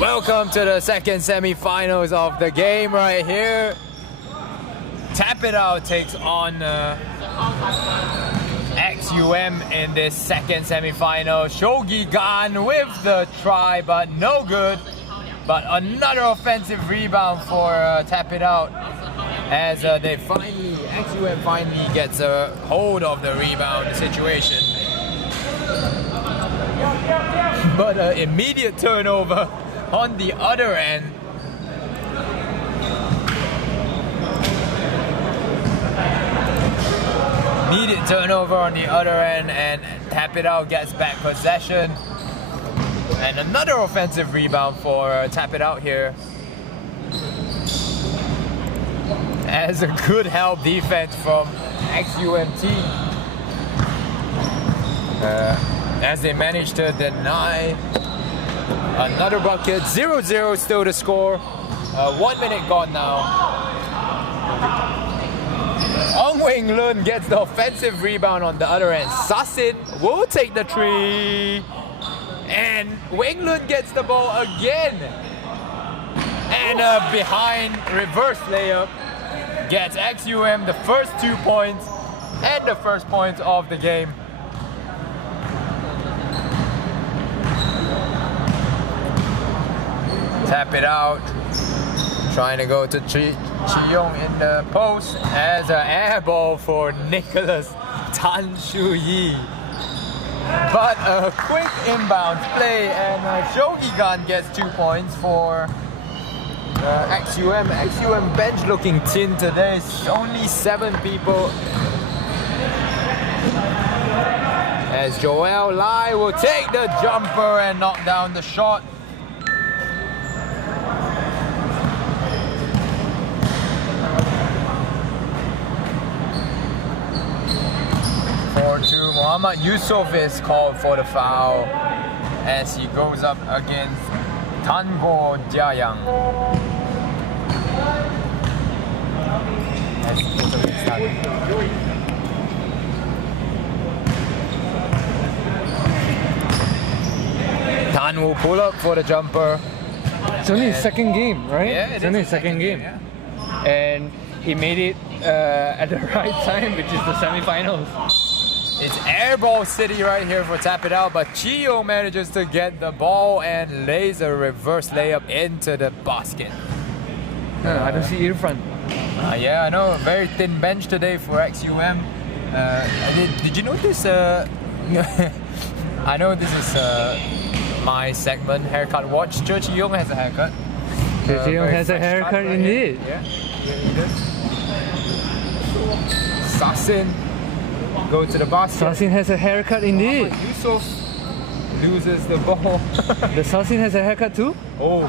Welcome to the second semi-finals of the game right here. Tap It Out takes on XUM in this second semi-final. Shogi Gan with the try, but no good. But another offensive rebound for Tap It Out, as XUM finally gets a hold of the rebound situation. But immediate turnover on the other end. Immediate turnover on the other end, and Tap It Out gets back possession. And another offensive rebound for Tap It Out here. As a good help defense from XUM team. As they manage to deny another bucket. 0-0 still to score. 1 minute gone now. Ong Wing Lun gets the offensive rebound on the other end. Sasin will take the three. And Wing Lun gets the ball again. And behind reverse layup gets XUM the first 2 points and the first points of the game. Tap It Out, trying to go to Chi Yong in the post as an air ball for Nicholas Tan Shu Yi. But a quick inbound play, and Shogi Gan gets 2 points for XUM. XUM bench looking thin today, only 7 people. As Joel Lai will take the jumper and knock down the shot. 4-2, Muhammad Yusuf is called for the foul as he goes up against Tango Jiayang. Tan will pull up for the jumper. It's only his second game, right? Yeah, it's only his second game. Yeah. And he made it at the right time, which is the semi-finals. It's airball city right here for Tap It Out, but Chio manages to get the ball and lays a reverse layup into the basket. I don't see Irfan. Yeah, I know, a very thin bench today for XUM. Did you notice, I know this is my segment, Haircut Watch. Chi Yong has a haircut. Chi Yong has a haircut indeed. Yeah, Sasin. Go to the basket. Sasin has a haircut indeed. Yusuf loses the ball. The Sasin has a haircut too? Oh,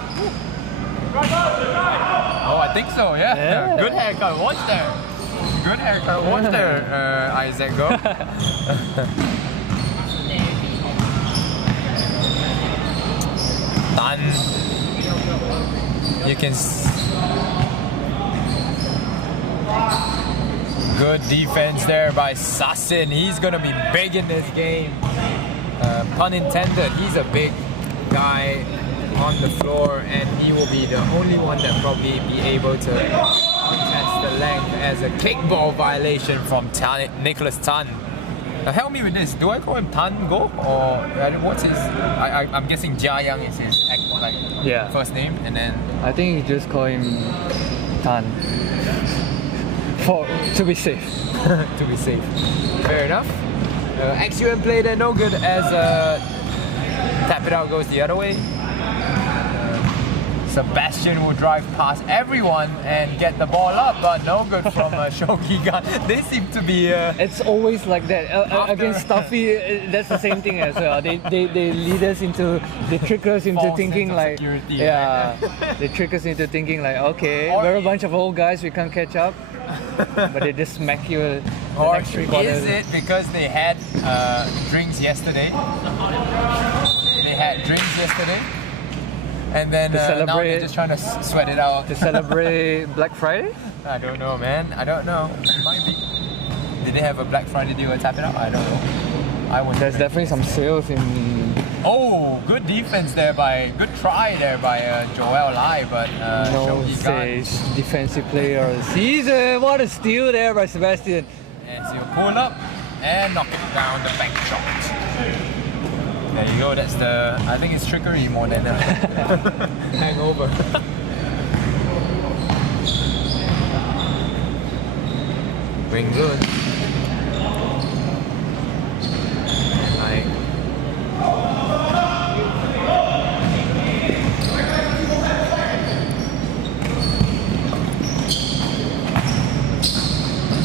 I think so, yeah. Good haircut, watch there. Good haircut, watch there, Isaac, go. Done. You can... Good defense there by Sasin. He's gonna be big in this game. Pun intended, he's a big guy on the floor, and he will be the only one that probably be able to contest the length as a kickball violation from Nicholas Tan. Now help me with this. Do I call him Tan Go, or what's his? I'm guessing Jia Yang is his first name, and then I think you just call him Tan. To be safe. To be safe. Fair enough. XUM played it no good as Tap It Out goes the other way. Sebastian will drive past everyone and get the ball up, but no good from Shogi Gan. They seem to be... it's always like that. Against Stuffy, that's the same thing as well. They lead us into... They trick us into thinking like... Security, yeah. They trick us into thinking like, okay, we're a bunch of old guys, we can't catch up. But they just smack you the next 3 quarters. Is it because they had drinks yesterday? They had drinks yesterday? And then now they're just trying to sweat it out. To celebrate Black Friday? I don't know, man. I don't know. It might be. Did they have a Black Friday deal at Tap It Out? I don't know. There's definitely some sales in Oh, good defense there good try there by Joel Lai, but No Shogi Gan. says defensive player of the season. What a steal there by Sebastian. And so you pull up and knock it down the bank shot. There you go, that's I think it's trickery more than a hangover. Wing good. Like,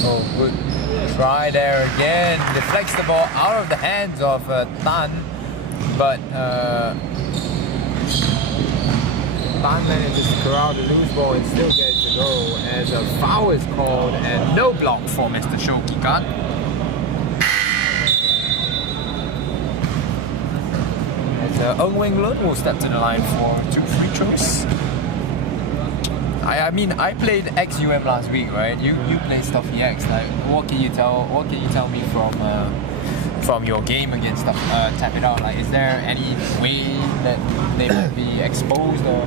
oh, good try there again. Deflects the ball out of the hands of Tan, but Tan manages to corral the loose ball and still get it to go as a foul is called and no block for Mr. Shogi Gan. As Ng Wing Lun will step to the line for 2 free throws. I mean, I played XUM last week, right? You played Stuffy X. Like, what can you tell me from your game against Tap It Out? Like, is there any way that they might be exposed or?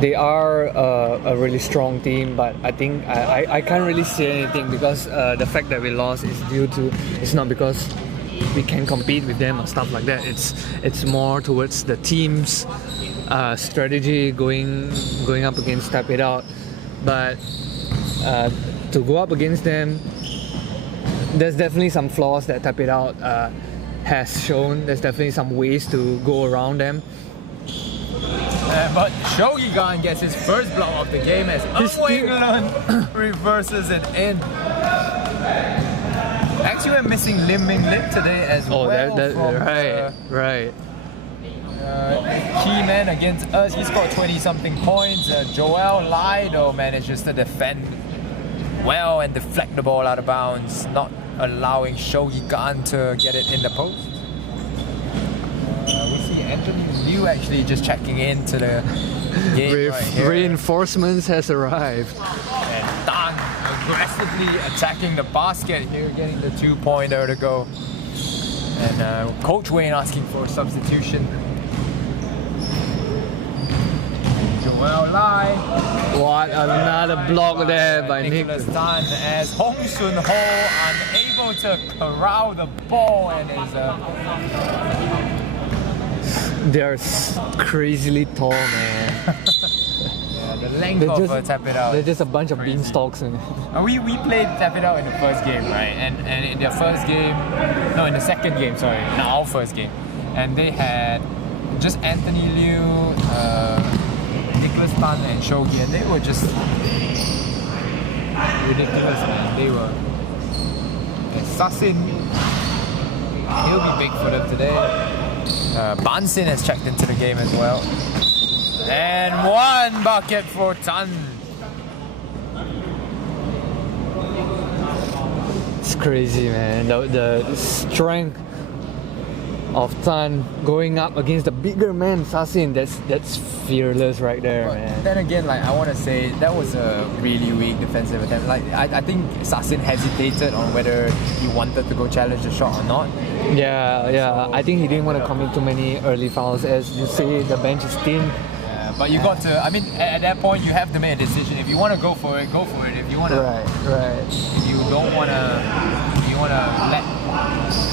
They are a really strong team, but I think I can't really say anything because the fact that we lost is it's not because we can compete with them or stuff like that. It's more towards the team's strategy going up against Tap It Out. But to go up against them, there's definitely some flaws that Tap It Out has shown. There's definitely some ways to go around them. But Shogi Gan gets his first block of the game as Ng Wing Lun reverses it in. Actually, we're missing Lim Ming Lim today as well. Right. Key man against us. He scored 20-something points. Joel Lai though manages to defend well and deflect the ball out of bounds, not allowing Shogi Gan to get it in the post. We see Anthony Liu actually just checking into the game right here. Reinforcements has arrived. And Tan aggressively attacking the basket here, getting the 2-pointer to go. And Coach Wayne asking for a substitution. Joel Lai. What another block there by Nicholas Tan as Hong Soon Ho unable to corral the ball and is they're crazily tall, man. Yeah, the length of Tap It Out. They're just a bunch of beanstalks. We played Tap It Out in the first game, right? And in their first game, no, in the second game, sorry, in our first game. And they had just Anthony Liu, Nicholas Tan and Shogi, and they were just ridiculous, man. They were. And Sasin, he'll be big for them today. Bansin has checked into the game as well. And 1 bucket for Tan. It's crazy, man. The strength of Tan going up against the bigger man, Sasin, that's fearless right there, but man. Then again, like, I want to say that was a really weak defensive attempt. Like, I think Sasin hesitated on whether he wanted to go challenge the shot or not. Yeah. I think he didn't want to commit too many early fouls. As you say, the bench is thin. Yeah, but you got to. I mean, at that point, you have to make a decision. If you want to go for it, go for it. If you want to, right. If you don't want to, you want to let.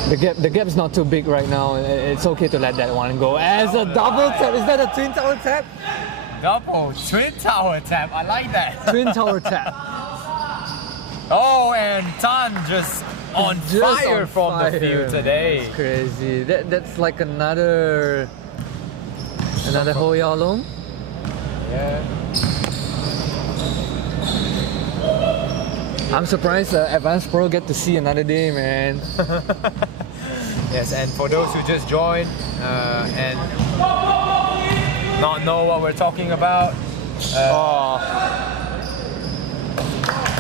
The gap's not too big right now. It's okay to let that one go. As a double tap, is that a twin tower tap? Double twin tower tap. I like that. Twin tower tap. Oh, and Tan just on fire from the field today. That's crazy. That's like another Ho Yao Long. Yeah. I'm surprised Advanced Pro get to see another day, man. Yes, and for those who just joined and not know what we're talking about,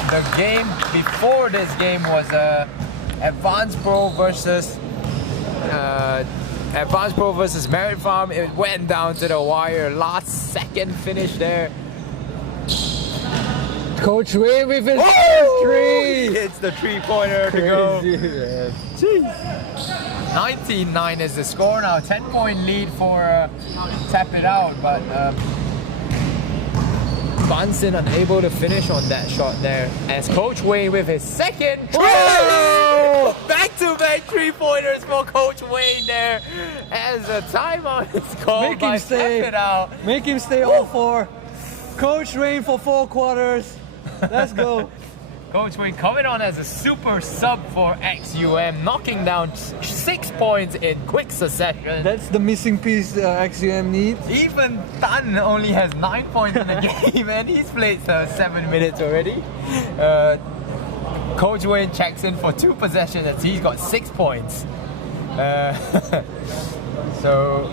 the game before this game was Advanced Pro versus Merit Farm. It went down to the wire. Last second finish there. Coach Wayne with his three. It's the three-pointer to go. Man. Jeez. 19-9 is the score now. 10-point lead for Tap It Out, but Bunsen unable to finish on that shot there. As Coach Wayne with his second try. Back-to-back three-pointers for Coach Wayne there. As a timeout is called by Tap It Out. Make him stay all four. Coach Wayne for 4 quarters. Let's go. Coach Wayne coming on as a super sub for XUM, knocking down 6 points in quick succession. That's the missing piece XUM needs. Even Tan only has 9 points in the game and he's played 7 minutes already. Coach Wayne checks in for 2 possessions as he's got 6 points. So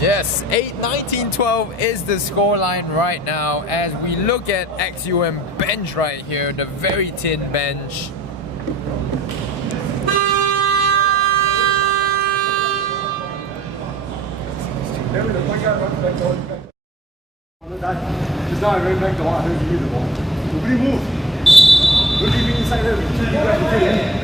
yes, 19-12 is the scoreline right now as we look at XUM bench right here, the very thin bench. Just now I ran back the one, I don't give the ball. Nobody move. Don't leave me inside there. Two people have to play.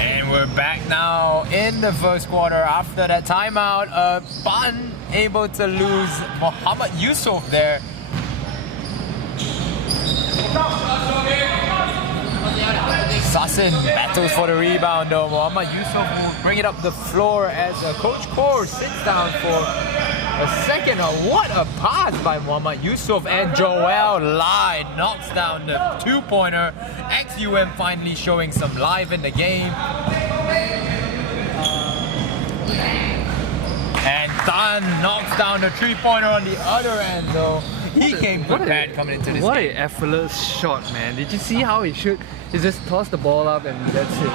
And we're back now in the first quarter after that timeout. Bun able to lose Muhammad Yusuf there. Sassin battles for the rebound though. Muhammad Yusuf will bring it up the floor as Coach Kaur sits down for a second. What a pass by Muhammad Yusuf, and Joel Lai knocks down the 2-pointer. XUM finally showing some life in the game. And Tan knocks down the 3-pointer on the other end though. He came prepared coming into this What game. an effortless shot, man. Did you see how he shoot? He just tossed the ball up and that's it.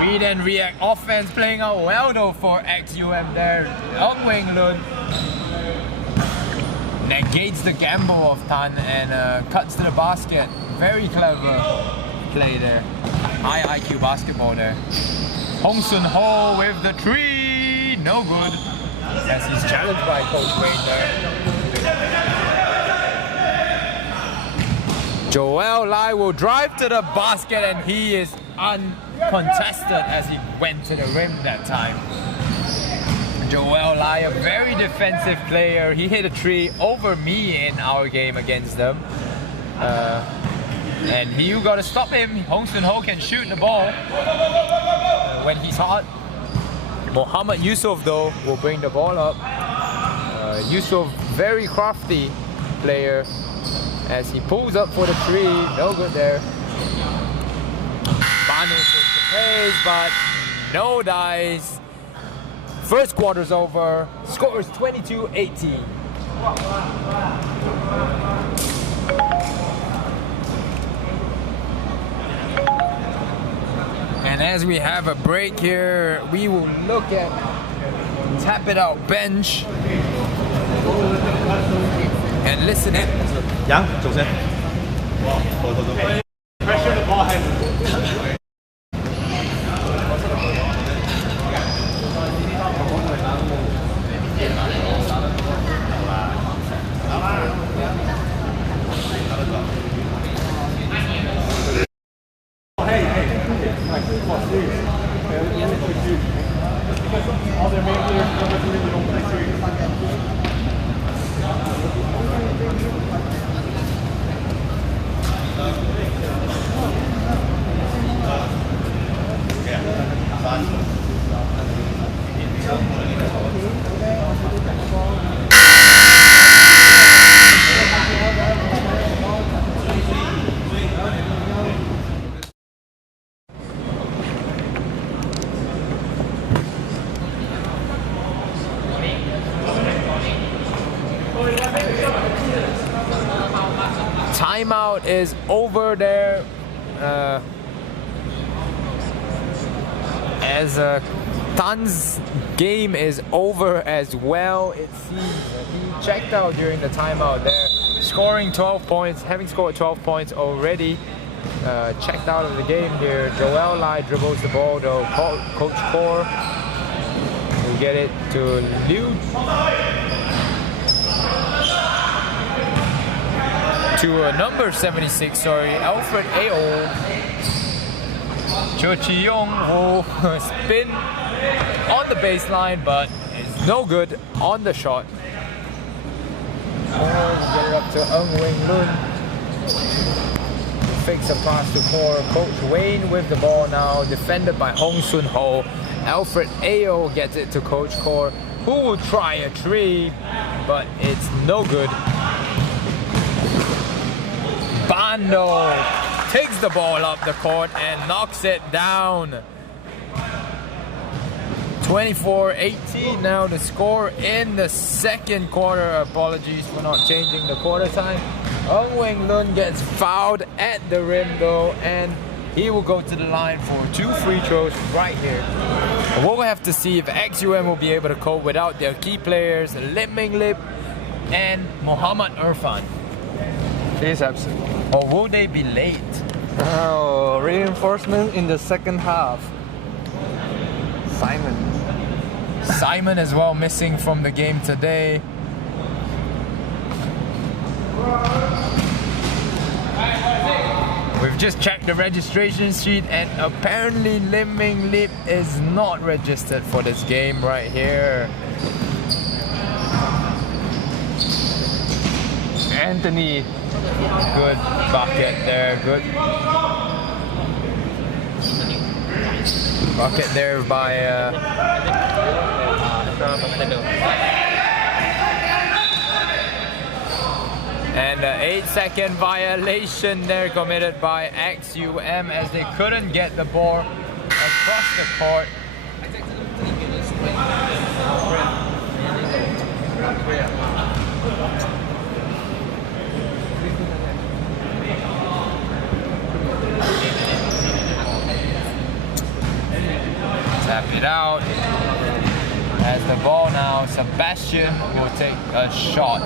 Read and react offense playing out well though for XUM there. Ong Wing Lun negates the gamble of Tan and cuts to the basket. Very clever play there. High IQ basketball there. Hong Sun Ho with the 3. No good. As he's challenged by Coach Wayne there. Joel Lai will drive to the basket and he is uncontested as he went to the rim that time. Joel Lai, a very defensive player. He hit a 3 over me in our game against them. And you gotta stop him. Hong Sun Ho can shoot the ball when he's hot. Muhammad Yusuf though will bring the ball up. Yusuf, very crafty player. As he pulls up for the 3, no good there. Banu takes the pace, but no dice. First quarter's over. Score is 22-18. And as we have a break here, we will look at Tap It Out bench and listen in. 楊做先。Pressure the ball hand. All their main players don't play serious. Timeout is over there as Tan's game is over as well. It seems he checked out during the timeout there, scoring 12 points, having scored 12 points already. checked out of the game here. Joel Lai dribbles the ball though. Coach Core will get it to Liu. To number 76, sorry, Alfred Ao. Cho Chi-young will spin on the baseline, but it's no good on the shot. Get it up to Wing Lun. Fakes a pass to Core. Coach Wayne with the ball now, defended by Hong Sun Ho. Alfred Ao gets it to Coach Core, who will try a three, but it's no good. Bando takes the ball up the court and knocks it down. 24-18 now the score in the second quarter. Apologies for not changing the quarter time. Wing Lun gets fouled at the rim though, and he will go to the line for 2 free throws right here. And we'll have to see if XUM will be able to cope without their key players, Lim Ming Lip and Muhammad Irfan. He's absent. Or will they be late? Oh, reinforcement in the second half. Simon as well missing from the game today. We've just checked the registration sheet and apparently Lim Ming Lip is not registered for this game right here. Anthony. Good bucket there, good bucket there by and an 8-second violation there committed by XUM as they couldn't get the ball across the court. Tap it out. As the ball now, Sebastian will take a shot.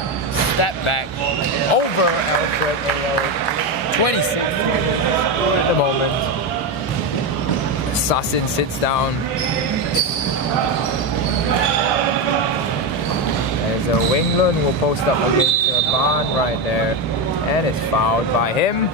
Step back over Alfred Ao. 20 seconds at the moment. Sassin sits down. As Wing Lun will post up against Ban right there. And it's fouled by him.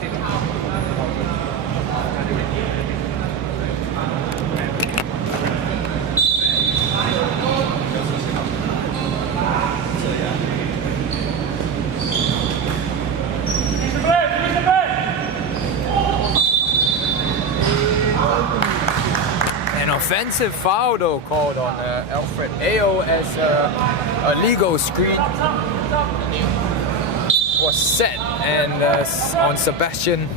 Offensive foul though called on Alfred Ao as a legal screen was set and on Sebastian,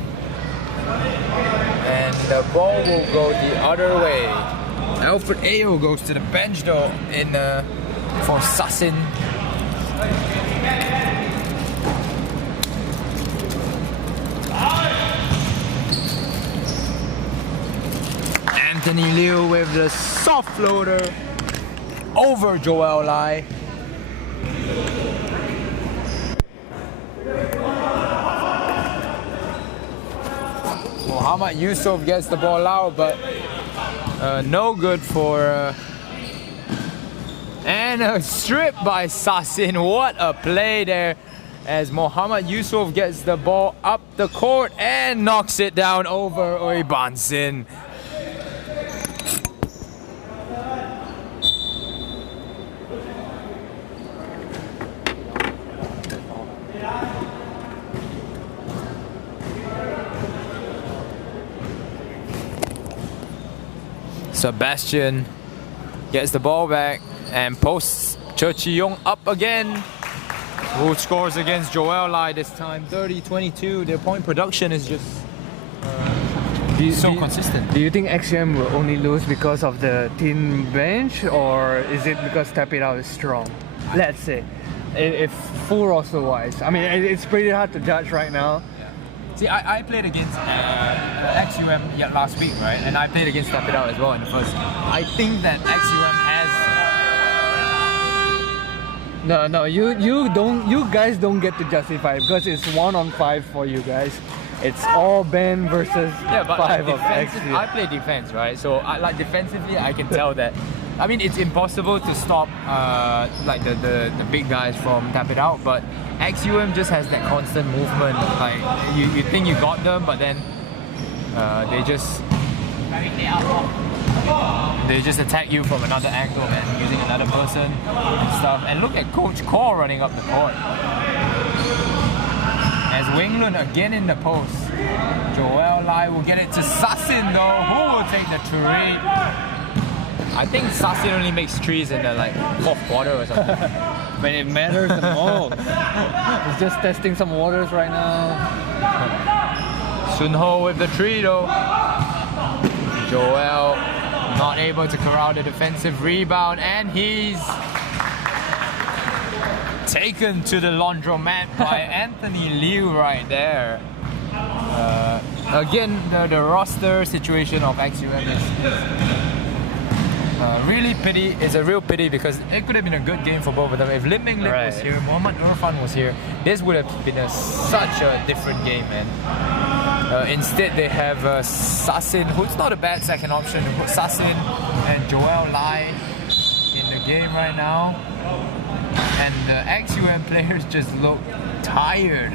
and the ball will go the other way. Alfred Ao goes to the bench though in for Sassin. Anthony Liu with the soft floater over Joel Lai. Muhammad Yusuf gets the ball out, but no good for... and a strip by Sassin. What a play there as Muhammad Yusuf gets the ball up the court and knocks it down over Oibansin. Sebastian gets the ball back and posts Cho Chi-young up again, who scores against Joel Lai this time, 30-22. Their point production is just consistent. Do you think XM will only lose because of the thin bench, or is it because Tap It Out is strong? Let's say, if full roster wise. I mean, it's pretty hard to judge right now. See, I played against XUM last week, right? And I played against Tap It Out as well in the first. I think that XUM has... No, you guys don't get to justify it because it's 1-on-5 for you guys. it's all Ben versus Yeah, but 5 of defensive, I XUM. play defense, right? So like defensively, I can tell that. I mean, it's impossible to stop like the big guys from tap it out, but XUM just has that constant movement. Like you think you got them, but then they just attack you from another angle, man, using another person and stuff. And look at Coach Core running up the court. As Winglund again in the post. Joel Lai will get it to Sassin though, who will take the three. I think Sassin only makes threes in the like 4th quarter or something. When it matters the most. He's just testing some waters right now. Sunho with the three though. Joel not able to corral the defensive rebound, and he's taken to the laundromat by Anthony Liu right there. Again, the roster situation of XUM is really pity. It's a real pity because it could have been a good game for both of them. If Lim Ming Lim was here, Muhammad Irfan was here, this would have been such a different game, man. Instead, they have Sassin, who's not a bad second option. Sassin and Joel Lai in the game right now. And the XUM players just look tired.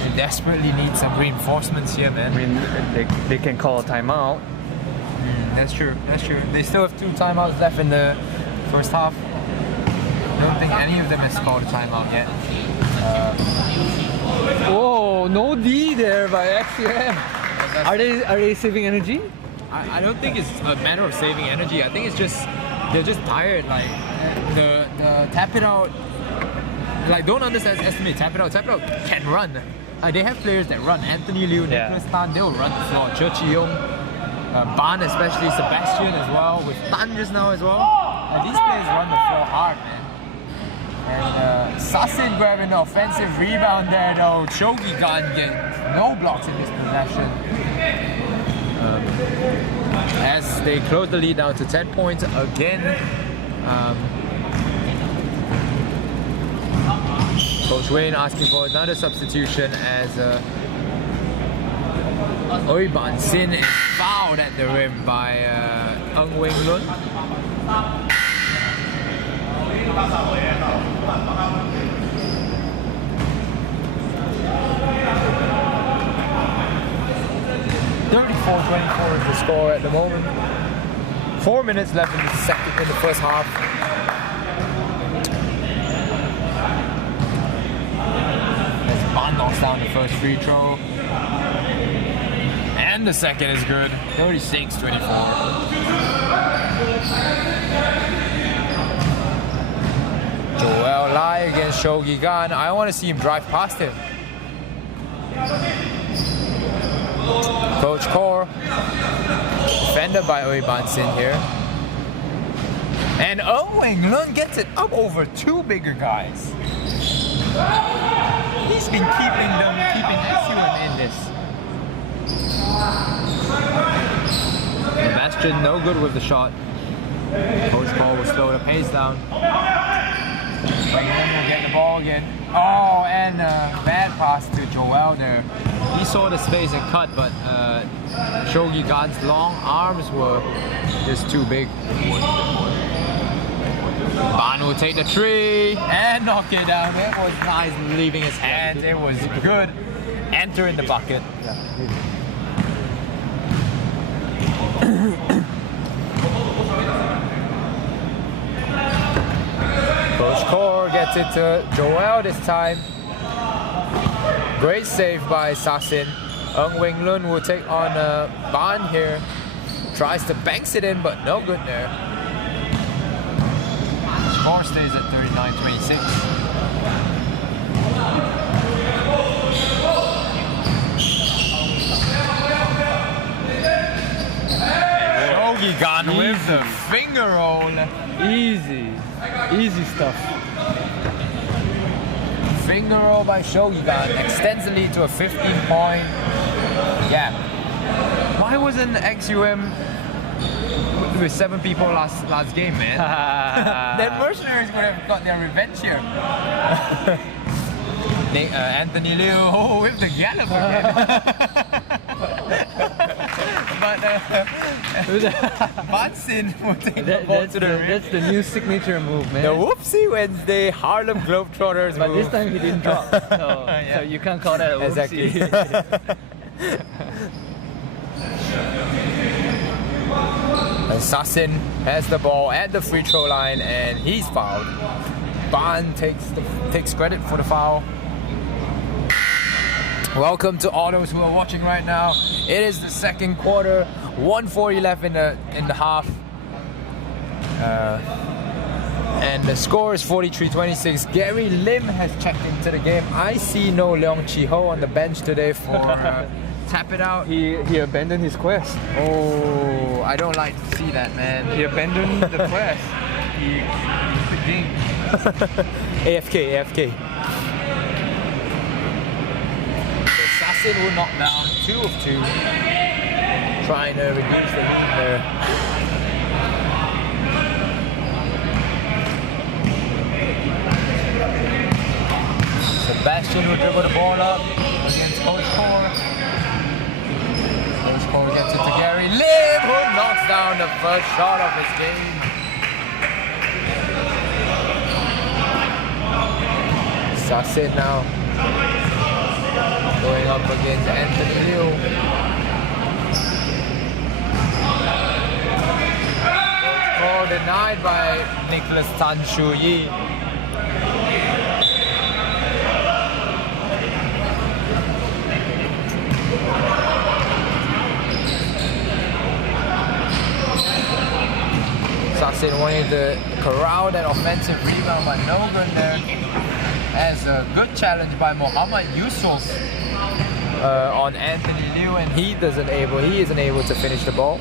They desperately need some reinforcements here, man. I mean, they can call a timeout. That's true. They still have 2 timeouts left in the first half. I don't think any of them has called a timeout yet. Whoa, no D there by XUM. Are they saving energy? I don't think it's a matter of saving energy. I think it's just they're just tired. Like the tap it out. Like don't estimate tap it out. Tap it out can run. They have players that run. Anthony Liu, Nicholas Tan, they'll run the floor. Che Chi-Yong, Ban especially, Sebastian as well, with Tan just now as well. These players run the floor hard, man. And Sassin grabbing the offensive rebound there though. Shogi Gan getting no blocks in this possession. As they close the lead down to 10 points again. Coach Wayne asking for another substitution as Oi Ban Sin is fouled at the rim by Ng Wing Lun. (34-24) is the score at the moment. 4 minutes left in the first half. As Ban knocks down the first free throw. And the second is good. 36-24. Joel Lai against Shogi Gan. I want to see him drive past him. Coach Core, defended by Oi Ban Sin here. And Ng Wing Lun gets it up over 2 bigger guys. He's been keeping XUM in this. Sebastian no good with the shot. Coach Core will slow the pace down. Wing Lun will get the ball again. Oh, and bad pass to Joel there. He saw the space and cut, but Shogi Gan's long arms were just too big. Ban will take the three and knock it down. That was nice, leaving his hands. It was good. Enter in the bucket. Coach Core gets it to Joel this time. Great save by Sassin. Ng Wing Lun will take on Ban here. Tries to banks it in, but no good there. Score stays at 39-26. Shogi Gan with the finger roll. Easy stuff. Finger roll by Shogi Gan extends the lead to a 15-point gap. Why wasn't XUM with 7 people last game, man? Then Mercenaries would have got their revenge here. Anthony Liu, oh, with the gallop again. But Bunsen will take the ball to the rim. That's the new signature move, man. The Whoopsie Wednesday Harlem Globetrotters But move. this time he didn't drop, so you can't call that a whoopsie. Exactly. And Sassin has the ball at the free throw line and he's fouled. Ban takes credit for the foul. Welcome to all those who are watching right now. It is the second quarter, 1:40 left in the half. And the score is 43-26. Gary Lim has checked into the game. I see no Leong Chi Ho on the bench today for tap it out. He abandoned his quest. Oh, I don't like to see that, man. He abandoned the quest. He quit game. AFK. So Sassin will knock down 2 of 2. Trying to reduce the lead there. Sebastian will dribble the ball up against Coach Core. Coach Core gets it to Gary Lim, who knocks down the first shot of his game. Sassin now going up against Anthony Liu. Coach Core denied by Nicholas Tan Shu Yi. Sassin wanted to corral that offensive rebound, but no good there. As a good challenge by Muhammad Yusuf on Anthony Liu, and he isn't able to finish the ball.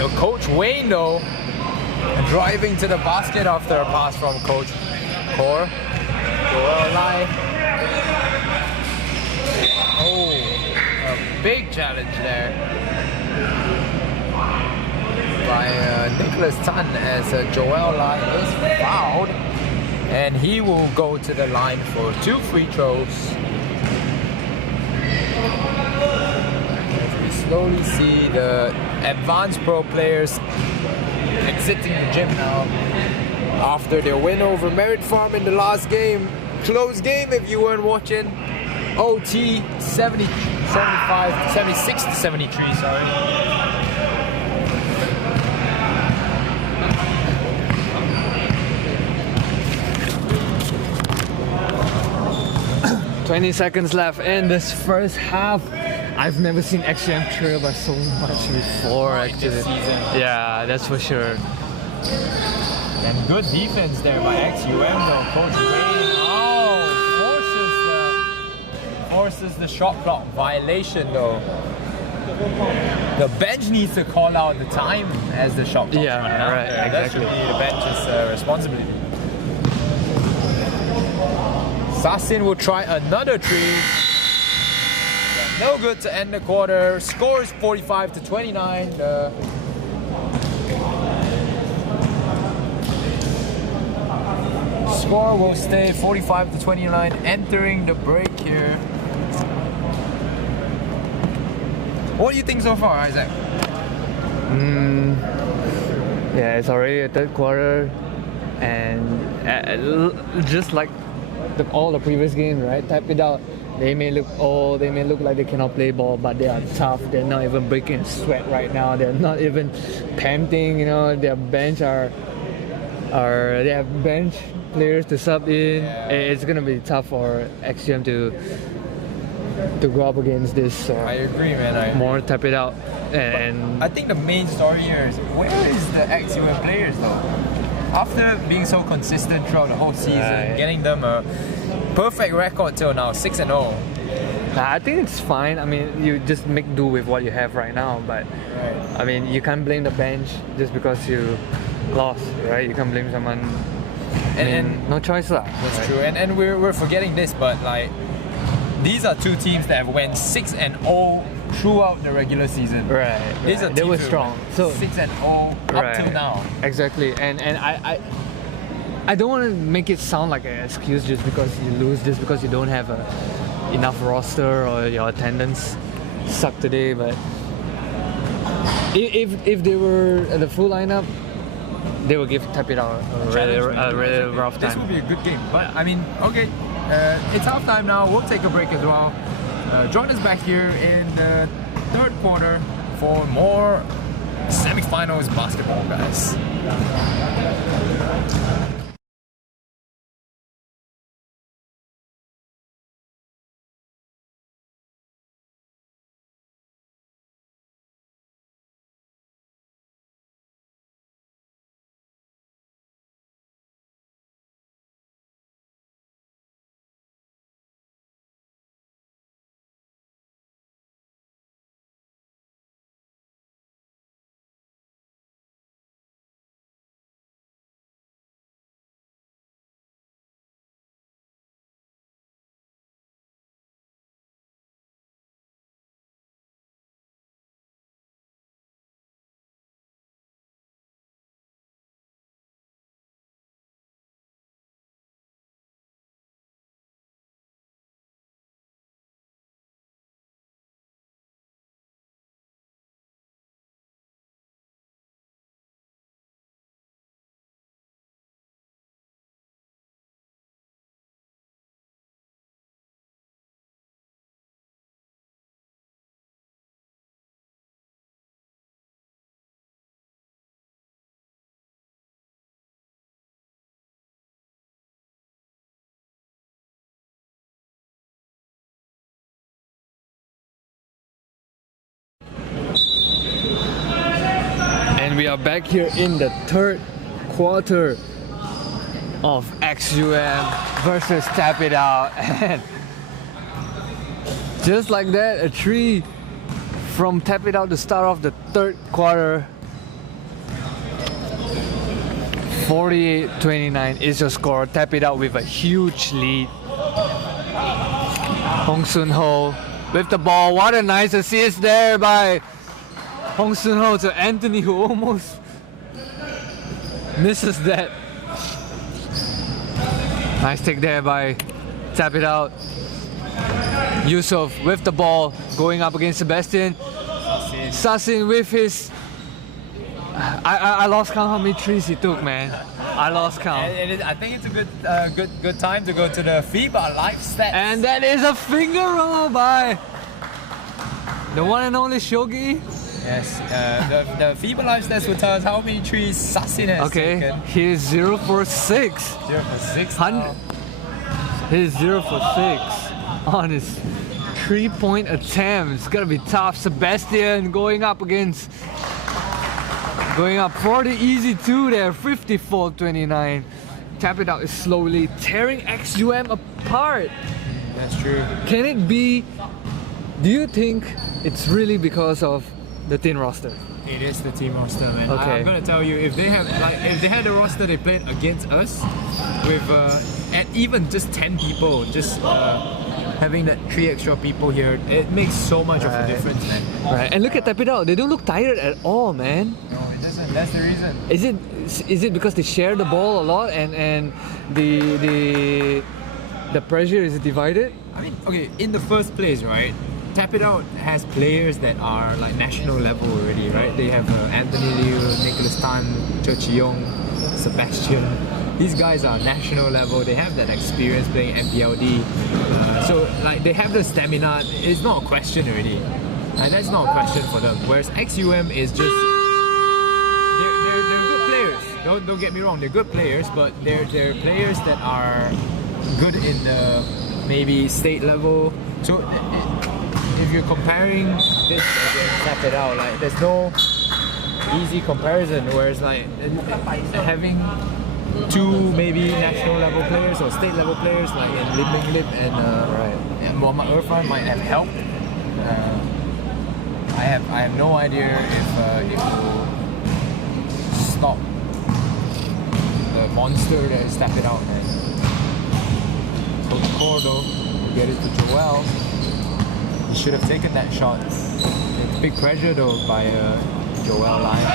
And Coach Wayne though, driving to the basket after a pass from Coach Core. Joel Lai. Oh, a big challenge there by Nicholas Tan as Joel Lai is fouled, and he will go to the line for 2 free throws. As we slowly see the advanced pro players exiting the gym now after their win over Merit Farm in the last game. Close game if you weren't watching. OT 76 to 73, sorry. 20 seconds left in this first half. I've never seen XUM trail by so much before actually. This season. Yeah, that's for sure. And good defense there by XUM though. Coach Wayne, forces the shot clock violation though. The bench needs to call out the time as the shot clock. Yeah, right, That exactly. should be the bench's responsibility. Sassin will try another 3. No good to end the quarter. Score is 45 to 29. Score will stay 45 to 29 entering the break here. What do you think so far, Isaac? Yeah, it's already a third quarter, and just like all the previous games, right? Type it out. They may look old, they may look like they cannot play ball, but they are tough. They're not even breaking a sweat right now. They're not even panting. You know, their bench they have bench players to sub in. Yeah. It's gonna be tough for XGM to go up against this. So I agree, man. more tap it out, and I think the main story here is where is the XUM players though? After being so consistent throughout the whole season, Right. getting them a perfect record till now, 6-0. I think it's fine. I mean, you just make do with what you have right now. But Right. I mean, you can't blame the bench just because you lost, right? You can't blame someone. And no choice lah. That's right? true. And we're forgetting this, but like these are 2 teams that have went 6-0 throughout the regular season. Right. These are They teams were who strong. went So 6-0 up till now. Exactly. And I don't want to make it sound like an excuse just because you lose, just because you don't have enough roster or your attendance sucked today. But if they were at the full lineup, they will give Tap It Out a really rough time. This will be a good game. But I mean, okay, it's halftime now. We'll take a break as well. Join us back here in the third quarter for more semifinals basketball, guys. And we are back here in the third quarter of XUM versus Tap It Out. And just like that, a 3 from Tap It Out to start off the third quarter. 48-29 is your score. Tap It Out with a huge lead. Hong Soon Ho with the ball. What a nice assist there by Hong Soon Ho to Anthony, who almost misses that. Nice take there by Tap It Out. Yusuf with the ball, going up against Sebastian. Sassin with his... I lost count how many threes he took, man. I lost count. I think it's a good time to go to the FIBA live stats. And that is a finger roll by the one and only Shogi. Yes, the FIBA live stats will tell us how many threes Sassin has taken. He is 0 for 6. 0 for 6. He is 0 for 6 on his 3-point attempt. It's gonna be tough. Sebastian going up for the easy 2 there. 54-29. Tap It Out is slowly tearing XUM apart. That's true. Can it be? Do you think it's really because of the thin roster? It is the team roster, man. Okay. I'm gonna tell you, if they had a roster they played against us with at even just 10 people, just having that 3 extra people here, it makes so much of a difference, man. Right. And look at Tap It Out. They don't look tired at all, man. No, it doesn't. That's the reason. Is it because they share the ball a lot and the pressure is divided? I mean, okay, in the first place, right? Tap It Out has players that are like national level already, right? They have Anthony Liu, Nicholas Tan, Cho Chi-Yong, Sebastian. These guys are national level. They have that experience playing MPLD. So like they have the stamina. It's not a question already. That's not a question for them. Whereas XUM is just they're good players. Don't get me wrong. They're good players, but they're players that are good in the maybe state level. So if you're comparing this against Tap It Out, like there's no easy comparison. Whereas like having 2 maybe national level players or state level players like in Lim Ming Lip and Muhammad Irfan might have helped. I have no idea if it will stop the monster that is Tap It Out, man. Coach Cordo will get it to Joel. He should have taken that shot. It's big pressure though by Joel Line.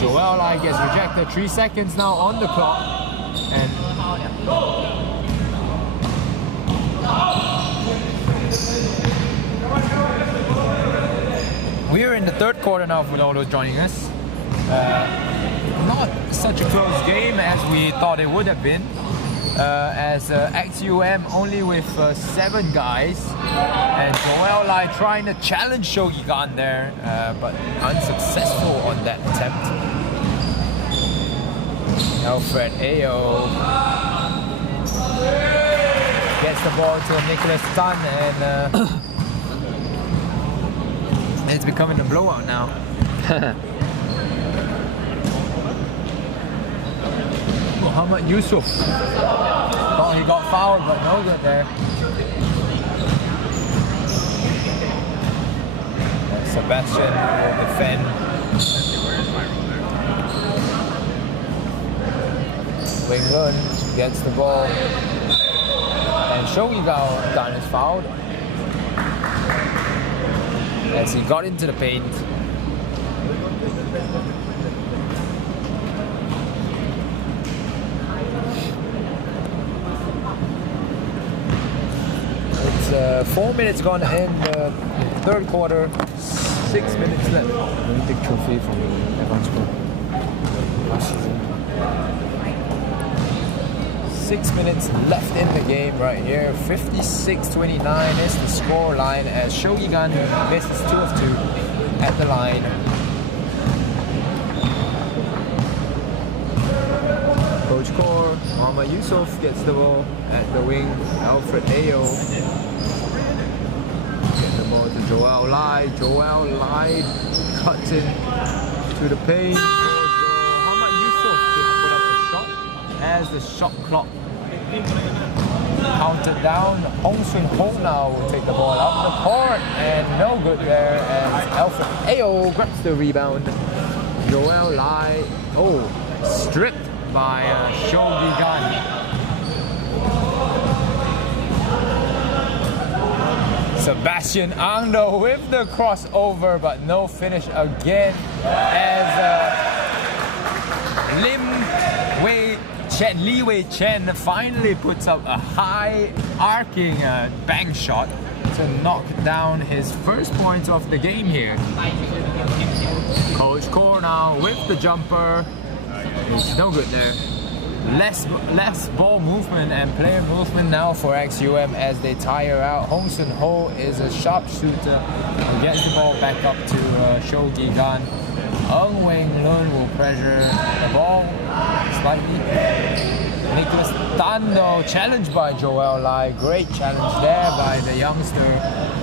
Joel Lai gets rejected. 3 seconds now on the clock. And we're in the third quarter now for those joining us. Not such a close game as we thought it would have been. As XUM only with 7 guys, and Joel Lai trying to challenge Shogigan there, but unsuccessful on that attempt. Alfred Ayo gets the ball to Nicholas Tan, and it's becoming a blowout now. Muhammad Yusuf. Oh, he got fouled, but no good there. Sebastian will defend. Wing Lun gets the ball. And Shogigan is fouled as he got into the paint. It's 4 minutes gone in the third quarter, 6 minutes left. Olympic trophy from Advanced Pro last season. 6 minutes left in the game right here. 56-29 is the score line as Shogigan misses 2 of 2 at the line. Coach Kaur, Muhammad Yusuf gets the ball at the wing. Alfred Ayo gets the ball to Joel Lai. Joel Lai cuts in to the paint. Muhammad Yusuf didn't put up a shot as the shot clock counted down. Hong Sun Ho now will take the ball up the court, and no good there as Alfred Ayo grabs the rebound. Joel Lai, stripped by Shogigan. Sebastian Angdo with the crossover, but no finish again as Li Wei Chen finally puts up a high arcing bank shot to knock down his first points of the game here. Coach Kaur now with the jumper. It's no good there. Less ball movement and player movement now for XUM as they tire out. Hong Sun Ho is a sharpshooter who gets the ball back up to Shogigan. Ng Wing Lun will pressure the ball slightly. Nicholas Tan though challenged by Joel Lai. Great challenge there by the youngster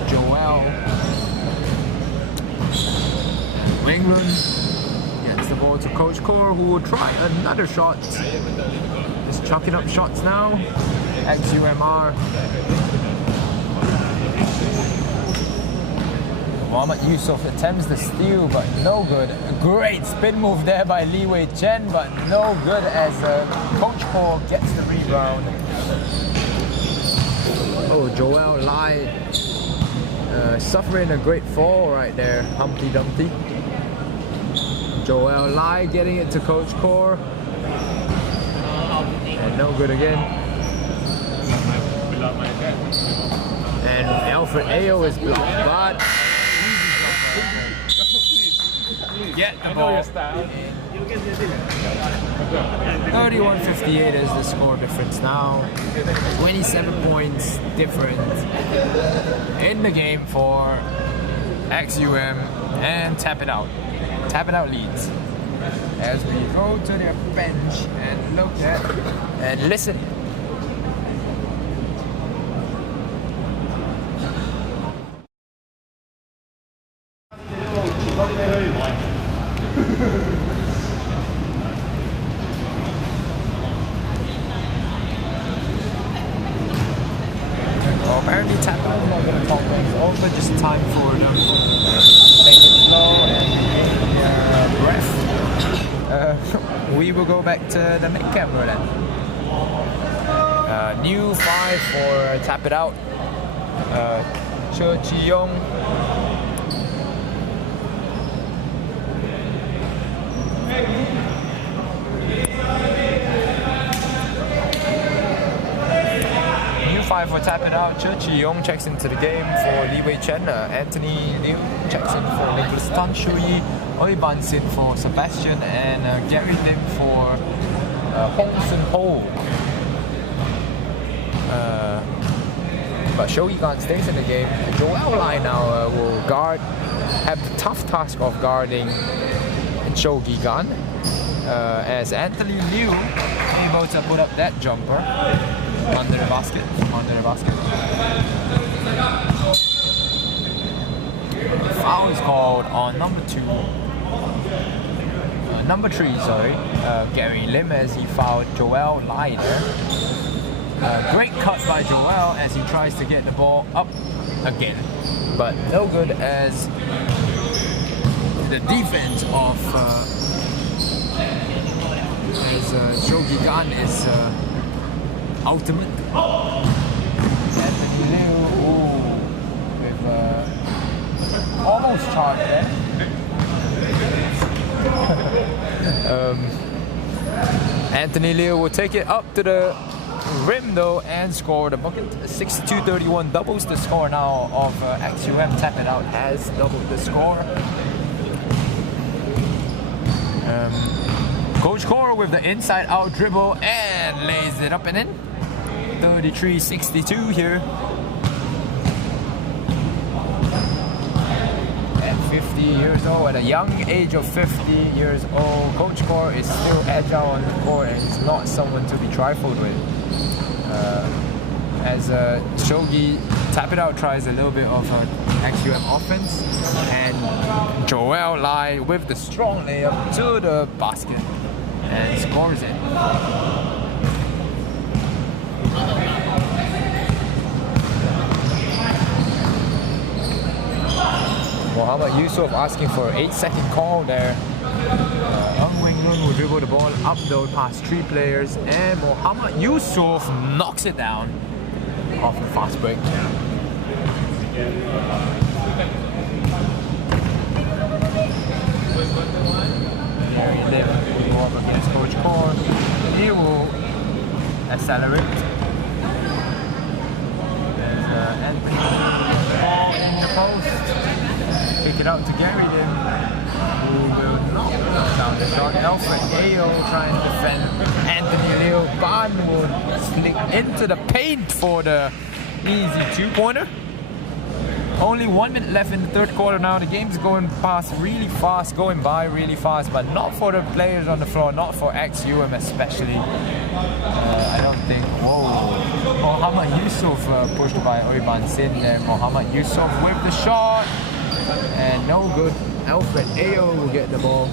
Joel. Wing Lun gets the ball to Coach Kaur, who will try another shot. Just chucking up shots now. XUMR. Muhammad Yusuf attempts the steal, but no good. A great spin move there by Li Wei Chen, but no good as Coach Kaur gets the rebound. Oh, Joel Lai suffering a great fall right there. Humpty Dumpty. Joel Lai getting it to Coach Kaur. And no good again. And Alfred Ayo is blocked, but get the ball. 31-58 is the score difference now. 27 points difference in the game for XUM, and tap it out leads. As we go to their bench and look at and listen. Well, apparently tap out is not going to talk things over, just time for them to take it slow and breath. We will go back to the mid camera then. New 5 for tap it out. Cho Chi-young. try for tap it out. Chi Yong checks into the game for Li Wei Chen. Anthony Liu checks in for Nicholas Tan Shui. Oi Ban Sin for Sebastian. And Gary Lim for Hong Sun Ho. But Shogi Gan stays in the game. Joel Lai now will have the tough task of guarding Shogi Gan. As Anthony Liu able to put up that jumper under the basket. Foul is called on number 3, sorry. Gary Lim as he fouled Joel Lai there. Great cut by Joel as he tries to get the ball up again, but no good as the defense of Shogi Gan is ultimate. Anthony Liu with almost charged there. Anthony Liu will take it up to the rim though and score the bucket. 62-31 doubles the score now of XUM. Tap it out has doubled the score. Coach Cora with the inside out dribble and lays it up and in. 33-62 here. At 50 years old, at a young age of 50 years old, Coach Cora is still agile on the court and is not someone to be trifled with. As Shogi tap it out tries a little bit of XUM offense, and Joel Lai with the strong layup to the basket and scores it. Mohammad Yusuf asking for an 8-second call there. Wing Lun will dribble the ball up though past 3 players, and Mohammad Yusuf knocks it down off the fast break. Gary Lim will go up against Coach Core. He will accelerate. There's Anthony ball in the post. Pick it out to Gary Lim, who will not down the shot. Alfred Ayo trying to defend Anthony Liu. Ban will slick into the paint for the easy 2-pointer. Only 1 minute left in the third quarter now. The game's going by really fast, but not for the players on the floor, not for XUM especially. I don't think. Whoa. Mohammad Yusuf pushed by Oiban Sin there. Mohammad Yusuf with the shot. And no good. Alfred Ayo will get the ball.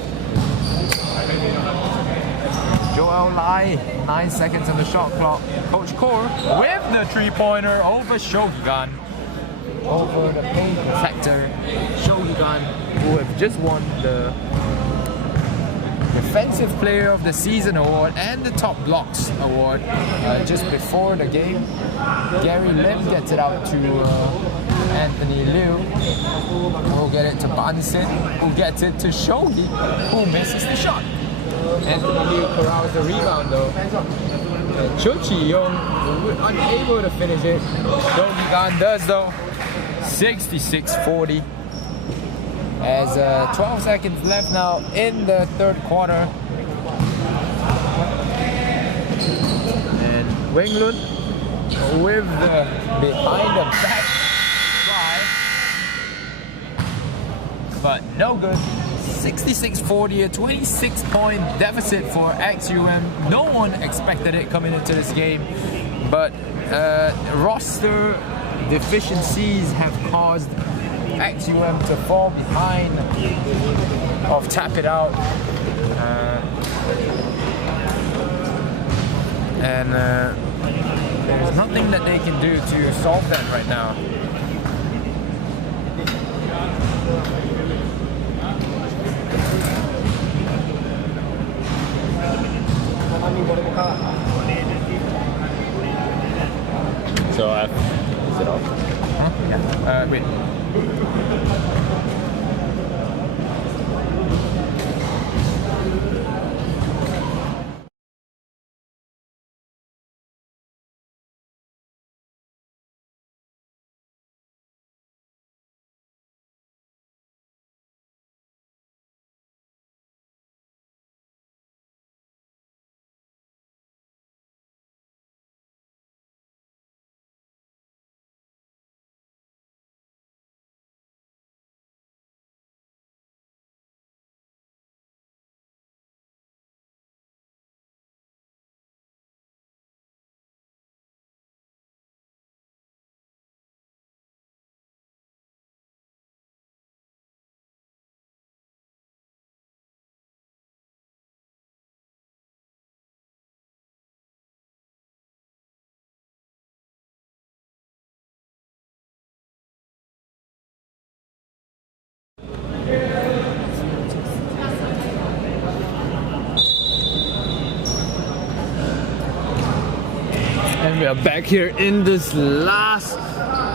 Joel Lai, 9 seconds on the shot clock. Coach Core with the 3-pointer over Shogun. Over the paint protector. Shogun, who have just won the Defensive Player of the Season award and the Top Blocks award just before the game. Gary Lim gets it out to Anthony Liu, who'll get it to Bansin, who gets it to Shogi, who misses the shot. Anthony Liu corrals the rebound though. Chi Yong unable to finish it. Shogi Gan does though. 66-40. As 12 seconds left now in the third quarter. And Wing Lun with the behind the back drive. But no good. 66-40, a 26-point deficit for XUM. No one expected it coming into this game. But roster deficiencies have caused XUM to fall behind of Tap It Out. And there's nothing that they can do to solve that right now. So is it off? Huh? Yeah. Wait. We are back here in this last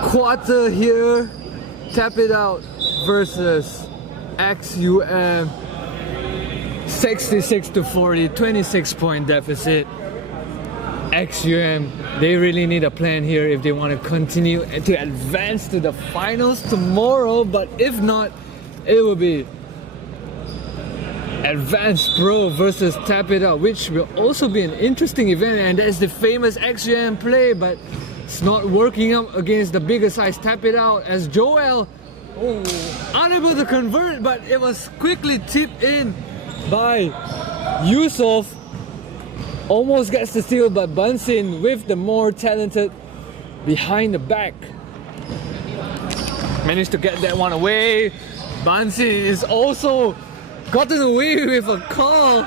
quarter here. Tap it out versus XUM. 66-40, 26-point deficit. XUM, they really need a plan here if they want to continue to advance to the finals tomorrow, but if not, it will be Advanced Pro versus Tap It Out, which will also be an interesting event, and that's the famous XUM play, but it's not working out against the bigger size Tap It Out as Joel unable to convert, but it was quickly tipped in by Yusuf. Almost gets the steal, but Bunsin with the more talented behind the back managed to get that one away. Bunsin is also gotten away with a call.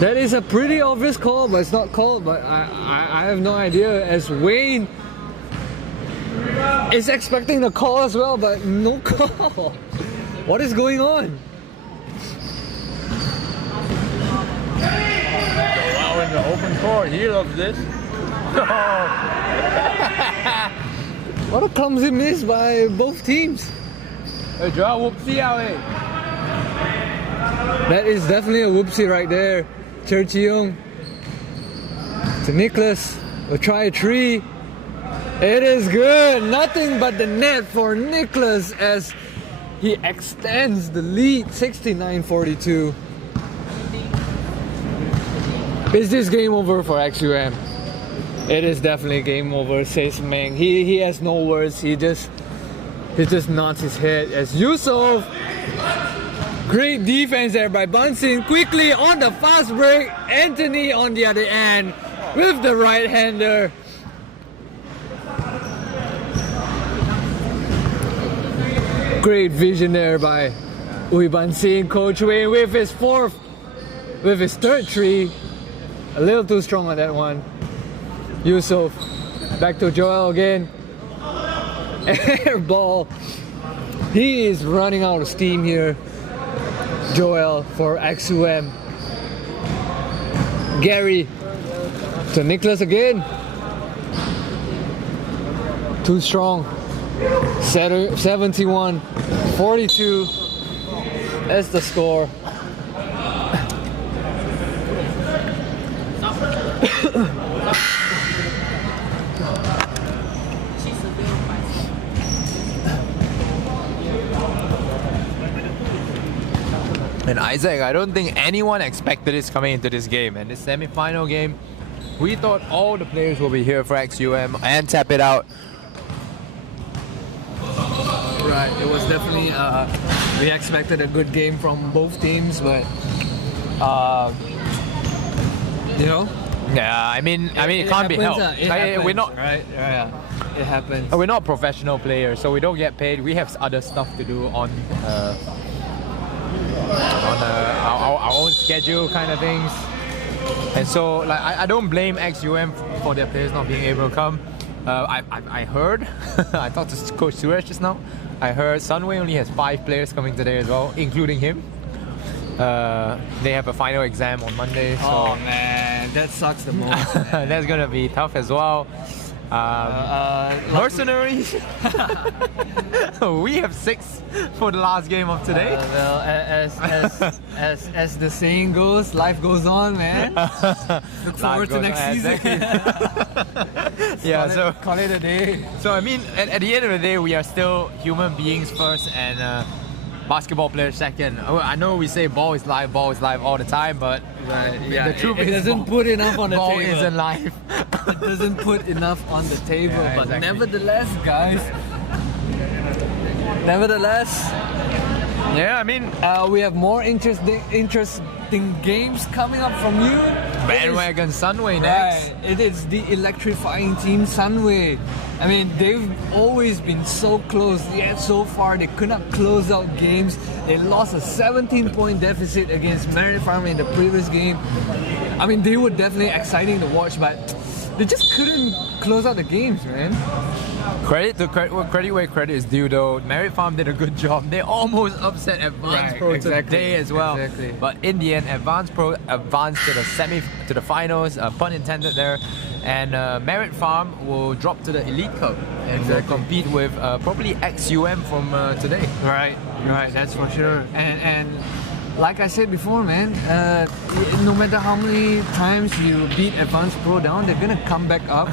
That is a pretty obvious call, but it's not called. But I have no idea, as Wayne is expecting the call as well, but no call. What is going on? Wow, in the open court, he loves this. What a clumsy miss by both teams. Hey, Joel, whoopsie out, eh? That is definitely a whoopsie right there. Cherchiung to Nicholas. We'll try a three. It is good. Nothing but the net for Nicholas as he extends the lead, 69-42. Is this game over for XUM? It is definitely game over, says Meng. He has no words. He just nods his head as Yusuf. Great defense there by Bunsin. Quickly on the fast break. Anthony on the other end with the right-hander. Great vision there by Uy Bunsin. Coach Wayne with his third three. A little too strong on that one. Yusuf. Back to Joel again. Air ball. He is running out of steam here. Joel for XUM. Gary to Nicholas again. Too strong. 71-42. That's the score. And Isaac, I don't think anyone expected this coming into this game. And this semi-final game, we thought all the players will be here for XUM and Tap It Out. Right, it was definitely we expected a good game from both teams, but you know. Yeah, I mean, it can't be helped. We're not, right? Yeah, it happens. we're not professional players, so we don't get paid. We have other stuff to do on our own schedule, kind of things. And so, like, I don't blame XUM for their players not being able to come. I heard, I talked to Coach Suresh just now. I heard Sunway only has 5 players coming today as well, including him. They have a final exam on Monday. So Oh man, that sucks the most. that's gonna be tough as well. Mercenaries. We have 6 for the last game of today. Well, as the saying goes, life goes on, man. Look forward to next season. Yeah, so call it a day. I mean, at the end of the day, we are still human beings first and basketball players second. I know we say ball is life all the time, but the truth is it doesn't put enough on the ball table. isn't life. It doesn't put enough on the table, Yeah, but exactly. nevertheless, guys. Nevertheless, Yeah, I mean, we have more interesting games coming up from you. bandwagon Sunway next. Right, it is the electrifying team Sunway. I mean, they've always been so close, yet so far they could not close out games. They lost a 17-point deficit against Merritt Farm in the previous game. I mean, they were definitely exciting to watch, but they just couldn't close out the games, man. Credit where credit is due though. Merit Farm did a good job. They almost upset Advanced Pro today as well. Exactly. But in the end, Advanced Pro advanced to the finals, pun intended there. And Merit Farm will drop to the Elite Cup and will compete with probably XUM from today. Right, that's for sure. And like I said before, man, no matter how many times you beat Advanced Pro down, they're gonna come back up.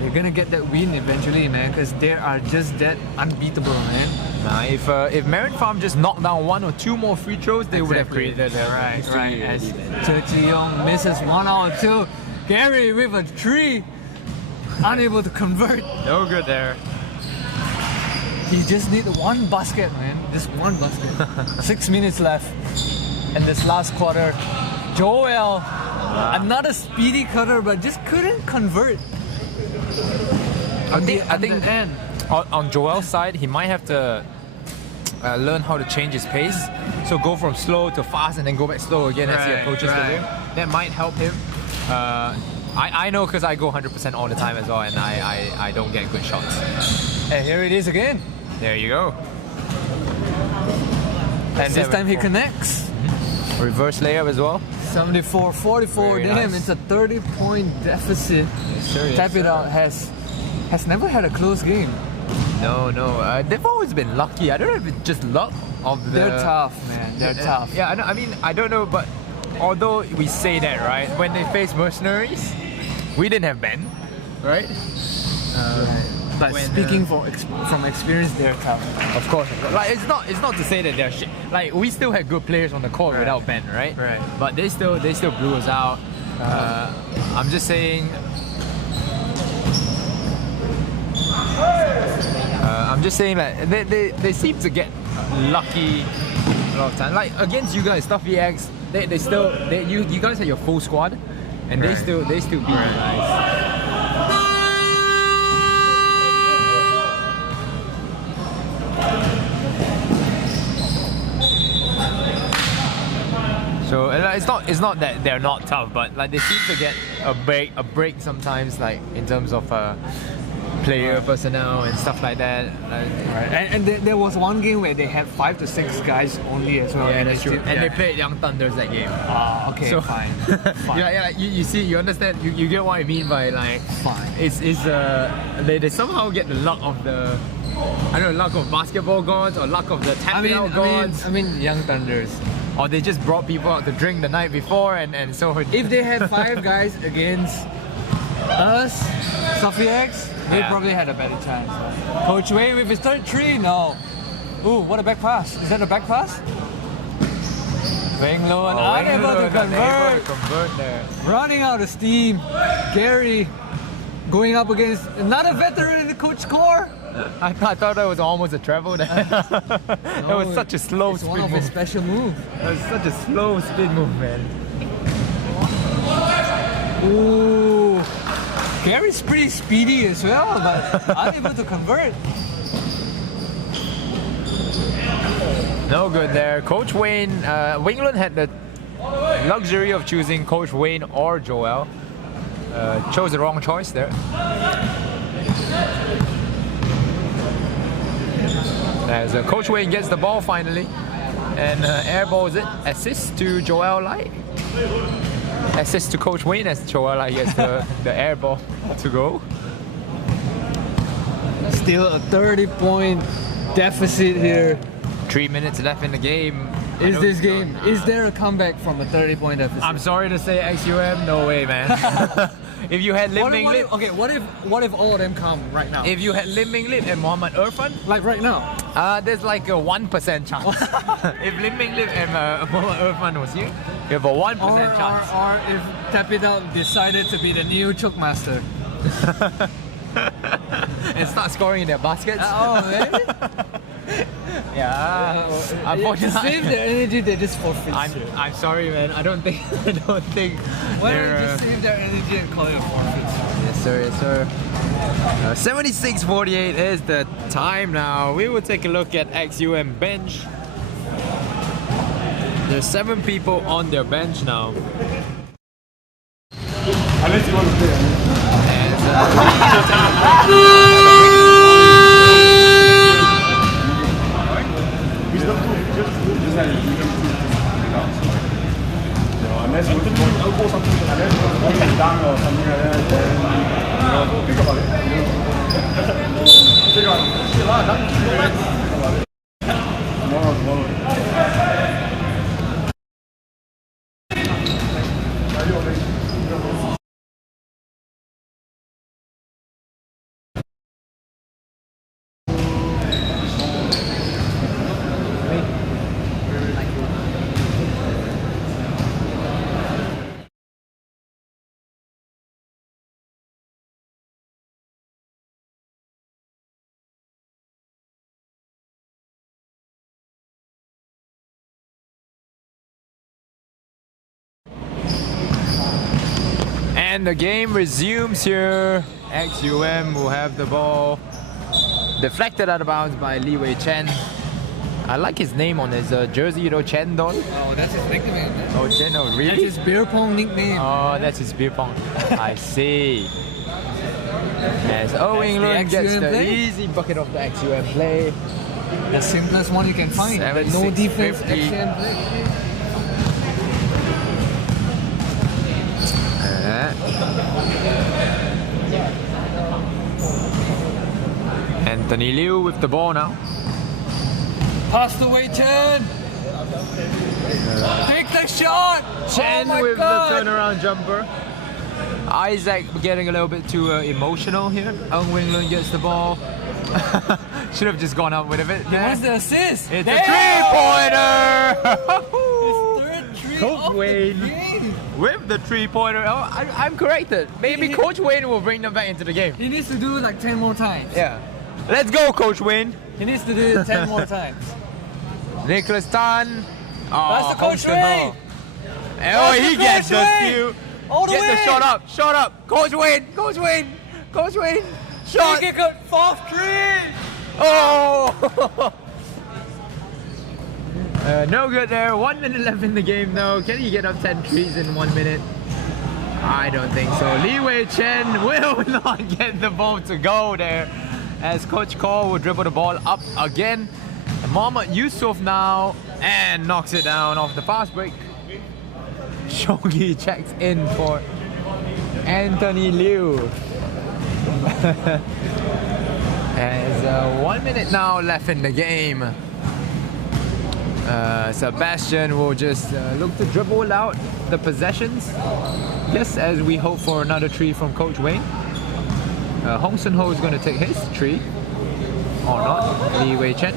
They're gonna get that win eventually, man, because they are just that unbeatable, man. If Merit Farm just knocked down 1 or 2 more free throws, they would have created their right. As Chi Young misses 1 out of 2, Gary with a 3, unable to convert. No good there. He just need 1 basket, man. Just 1 basket. 6 minutes left in this last quarter. Joel, another speedy cutter, but just couldn't convert. I think on Joel's side, he might have to learn how to change his pace. So go from slow to fast and then go back slow again as he approaches the rim. That might help him. I know because I go 100% all the time as well, and I don't get good shots. And here it is again. There you go. And this time he connects. Reverse layup as well. 74-44. Damn, nice. it's a 30-point deficit. Tap it out has never had a close game. No. They've always been lucky. I don't know if it's just luck of the... They're tough, man. They're tough. Yeah, I don't know, but although we say that, right? When they face Mercenaries, we didn't have Ben, right? But speaking from experience, they're tough. Of course. Like it's not to say that they're shit. Like we still had good players on the court without Ben, right? Right. But they still blew us out. I'm just saying. That they seem to get lucky a lot of time. Like against you guys, Stuffy X, you guys had your full squad, and they still beat you guys. So it's not that they're not tough, but like they seem to get a break sometimes, like in terms of player personnel and stuff like that. And there was one game where they had 5 to 6 guys only as well. Yeah, that's true. And they played Young Thunders that game. Okay, so, fine. Yeah, you understand. You get what I mean by like. Fine. They somehow get the luck of the. I don't know, luck of basketball gods or luck of the tapping out gods. I mean, Young Thunders. Or they just brought people out to drink the night before and so... If they had 5 guys against us, Sophie X, they probably had a better chance. Coach Wayne with his third 3, no. Ooh, what a back pass. Is that a back pass? Wayne Low unable to convert there. Running out of steam. Gary going up against another veteran in the coach core. I thought that was almost a travel there. That was such a slow spin move. It's one of his special moves. That was such a slow spin move, man. Ooh. Gary's pretty speedy as well, but unable to convert. No good there. Coach Wayne, Wingland had the luxury of choosing Coach Wayne or Joel. Chose the wrong choice there. As Coach Wayne gets the ball finally and airballs it. Assist to Joel Lai. Assist to Coach Wayne as Joel Lai gets the airball to go. Still a 30-point deficit here. 3 minutes left in the game. Is there a comeback from a 30-point deficit? I'm sorry to say XUM, no way, man. If you had Lim Ming Lip, okay, what if all of them come right now? If you had Lim Ming Lip and Mohammad Irfan, like right now, there's like a 1% chance. If Lim Ming Lip and Mohammad Irfan was here, you have a 1% chance. Or if Tap It Out decided to be the new choke master and start scoring in their baskets. Oh, really? Yeah. Unfortunately, to save their energy, they just forfeit. I'm sorry, man. I don't think. Why don't you just save their energy and call it a forfeit? Yes, sir. 76-48 is the time now. We will take a look at XUM bench. There's 7 people on their bench now. Unless you want to play. Wisdom tooth, just like wisdom tooth. So unless you elbow something, unless you want to dunk or something like that, then think about it. Think about it. Shit lah, dunk. Think about it. Tomorrow. And the game resumes here. XUM will have the ball deflected out of bounds by Li Wei Chen. I like his name on his jersey, you know, Chen Don. Oh, that's his nickname. Oh, Chen, oh, really? That's his beer pong nickname. Oh, that's his beer pong. I see. As Owen Lun gets the easy bucket of the XUM play. The simplest one you can find. 7, No 6, defense, 50. XUM play. Anthony Liu with the ball now. Pass to Wei Chen. Take the shot. Chen oh with God. the turnaround jumper. Isaac getting a little bit too emotional here. Ung Wing Lun gets the ball. Should have just gone up with it. He wants the assist. It's Damn. a three-pointer! Third three Coach of the Wayne. game. With the three-pointer. Oh, I'm corrected. Maybe Coach Wayne will bring them back into the game. He needs to do it like 10 more times. Yeah. Let's go, Coach Wayne. He needs to do it 10 more times. Nicholas Tan. Oh, That's the Coach Hong Sun-ho. Wayne. Oh, That's he the gets Coach the Wayne. steal. All the Get way. the shot up. Coach Wayne. Coach Wayne. Shot. Take it, fourth three. Oh! No good there. 1 minute left in the game though. Can he get up 10 trees in 1 minute? I don't think so. Li Wei Chen will not get the ball to go there, as Coach Cole will dribble the ball up again. And Mohamed Yusuf now and knocks it down off the fast break. Shogi checks in for Anthony Liu. As 1 minute now left in the game. Sebastian will just look to dribble out the possessions. Yes, as we hope for another tree from Coach Wayne. Hong Sun-ho is going to take his tree. Or not. Li Wei Chen.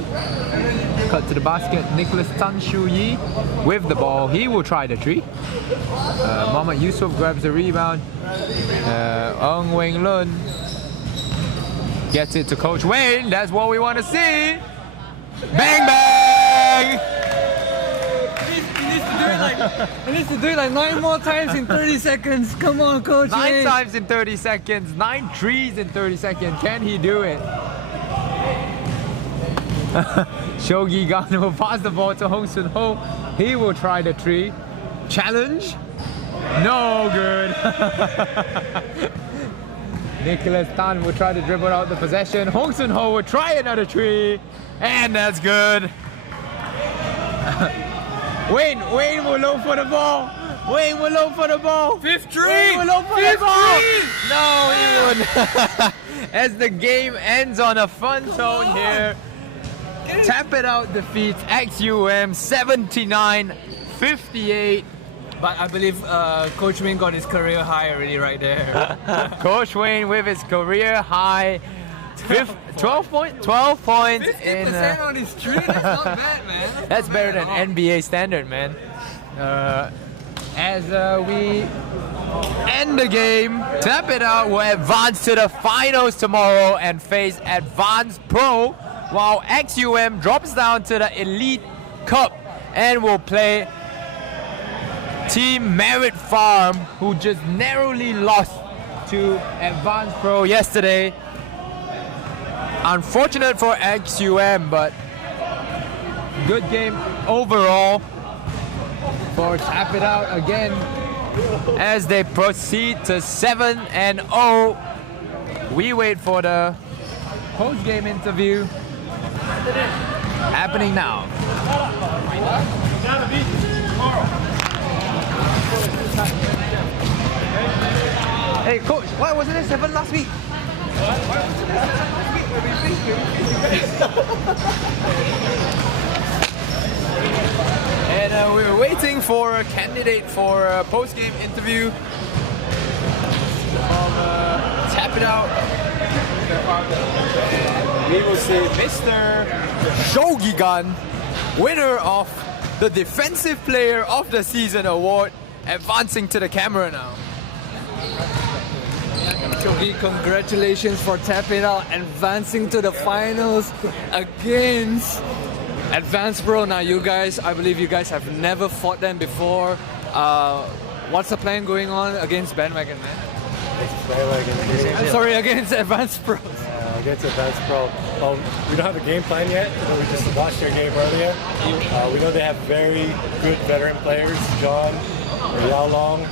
Cut to the basket. Nicholas Tan Shu Yi with the ball. He will try the tree. Mohamed Yusuf grabs the rebound. Ung Wing Lun gets it to Coach Wayne. That's what we want to see. Bang bang! He needs to do it like 9 more times in 30 seconds. Come on, Coach. 9 times in 30 seconds. 9 trees in 30 seconds. Can he do it? Shogi Gan will pass the ball to Hong Sun-ho. He will try the tree. Challenge? No good. Nicholas Tan will try to dribble out the possession. Hong Sun-ho will try another tree. And that's good. Wayne will look for the ball. Wayne will look for the ball. Fifth tree. Wayne will look for the Fifth ball. tree. No, he wouldn't. As the game ends on a fun tone here. Tap it out defeats XUM 79-58. But I believe Coach Wayne got his career high already right there. Coach Wayne with his career high 12 points 50% in on his tree, that's not bad, man. that's not better bad than at all. NBA standard, man. As we end the game, tap it out, we'll advance to the finals tomorrow and face Advanced Pro, while XUM drops down to the Elite Cup and will play Team Merit Farm, who just narrowly lost to Advanced Pro yesterday. Unfortunate for XUM, but good game overall for Tap It Out again as they proceed to 7-0 we wait for the post-game interview happening now. Hey coach, why wasn't it 7 last week? And we were waiting for a candidate for a post-game interview. Tap it out. We will see Mr. Shogigan, winner of the Defensive Player of the Season award, advancing to the camera now. Shogi, congratulations for tapping out, advancing to the finals against Advanced Pro. Now you guys, I believe you guys have never fought them before. What's the plan going on against Bandwagon, man? Sorry, against Advanced Pro. Against Advanced Pro. We don't have a game plan yet. We just watched their game earlier. We know they have very good veteran players. John, Yao Long,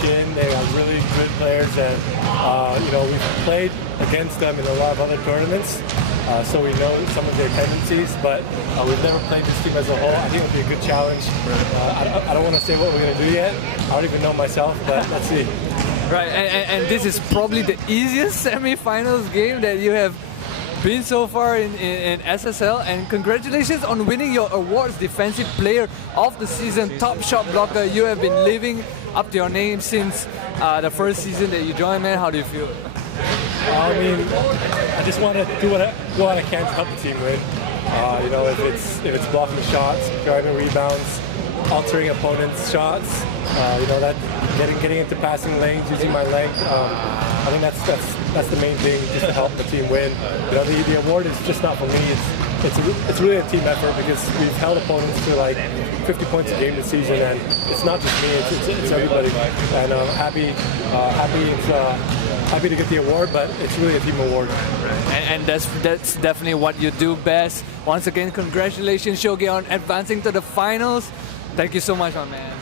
Chin. They are really good players, and we've played against them in a lot of other tournaments. So we know some of their tendencies, but we've never played this team as a whole. I think it'll be a good challenge. I don't want to say what we're going to do yet. I don't even know myself, but let's see. Right, and this is probably the easiest semi-finals game that you have been so far in SSL, and congratulations on winning your awards, Defensive Player of the Season, Top Shot Blocker. You have been living up to your name since the first season that you joined, man. How do you feel? I mean, I just want to do what I can to help the team win. If it's blocking shots, driving rebounds, altering opponents' shots, that getting into passing lanes, using my length. I think that's the main thing, just to help the team win. The award is just not for me. It's really a team effort, because we've held opponents to like 50 points a game this season, and it's not just me. It's everybody. And I'm happy to get the award, but it's really a team award. And that's definitely what you do best. Once again, congratulations, Shogi, on advancing to the finals. Thank you so much, my man.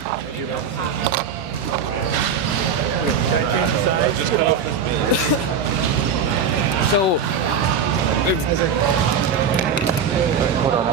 So, hold on,